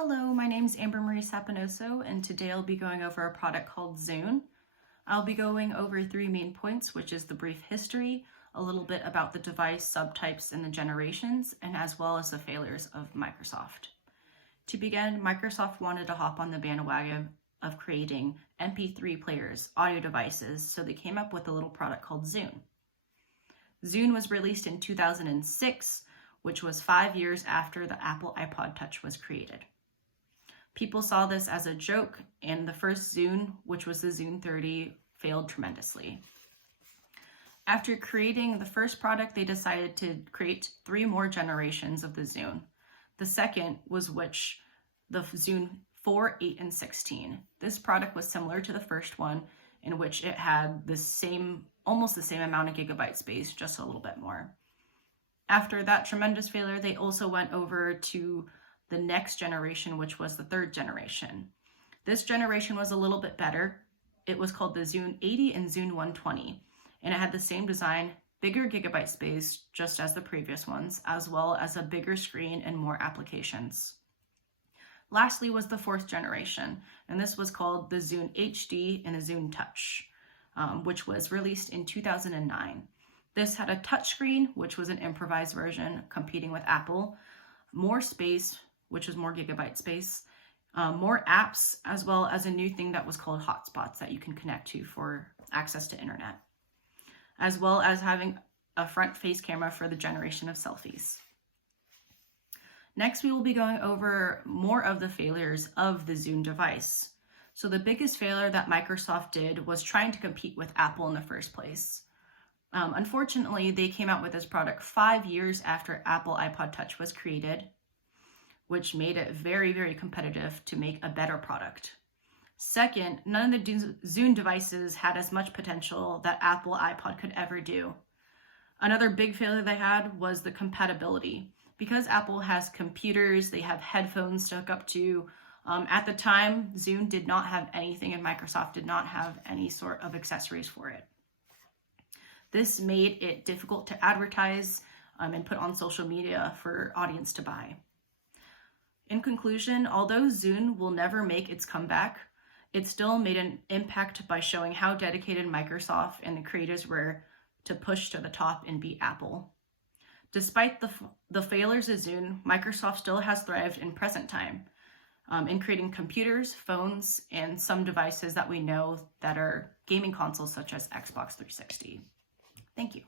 Hello, my name is Amber Marie Sapinoso, and today I'll be going over a product called Zune. I'll be going over three main points, which is the brief history, a little bit about the device, subtypes, and the generations, and as well as the failures of Microsoft. To begin, Microsoft wanted to hop on the bandwagon of creating MP3 players, audio devices, so they came up with a little product called Zune. Zune was released in 2006, which was 5 years after the Apple iPod Touch was created. People saw this as a joke, and the first Zune, which was the Zune 30, failed tremendously. After creating the first product, they decided to create 3 more generations of the Zune. The second was the Zune 4, 8, and 16. This product was similar to the first one, in which it had almost the same amount of gigabyte space, just a little bit more. After that tremendous failure, they also went over to the next generation, which was the third generation. This generation was a little bit better. It was called the Zune 80 and Zune 120, and it had the same design, bigger gigabyte space, just as the previous ones, as well as a bigger screen and more applications. Lastly was the fourth generation, and this was called the Zune HD and the Zune Touch, which was released in 2009. This had a touchscreen, which was an improvised version competing with Apple, more space, which was more gigabyte space, more apps, as well as a new thing that was called hotspots that you can connect to for access to internet, as well as having a front face camera for the generation of selfies. Next, we will be going over more of the failures of the Zune device. So the biggest failure that Microsoft did was trying to compete with Apple in the first place. Unfortunately, they came out with this product 5 years after Apple iPod Touch was created, which made it very, very competitive to make a better product. Second, none of the Zune devices had as much potential that Apple iPod could ever do. Another big failure they had was the compatibility. Because Apple has computers, they have headphones to hook up to. At the time, Zune did not have anything, and Microsoft did not have any sort of accessories for it. This made it difficult to advertise and put on social media for audience to buy. In conclusion, although Zune will never make its comeback, it still made an impact by showing how dedicated Microsoft and the creators were to push to the top and beat Apple. Despite the failures of Zune, Microsoft still has thrived in present time in creating computers, phones, and some devices that we know that are gaming consoles such as Xbox 360. Thank you.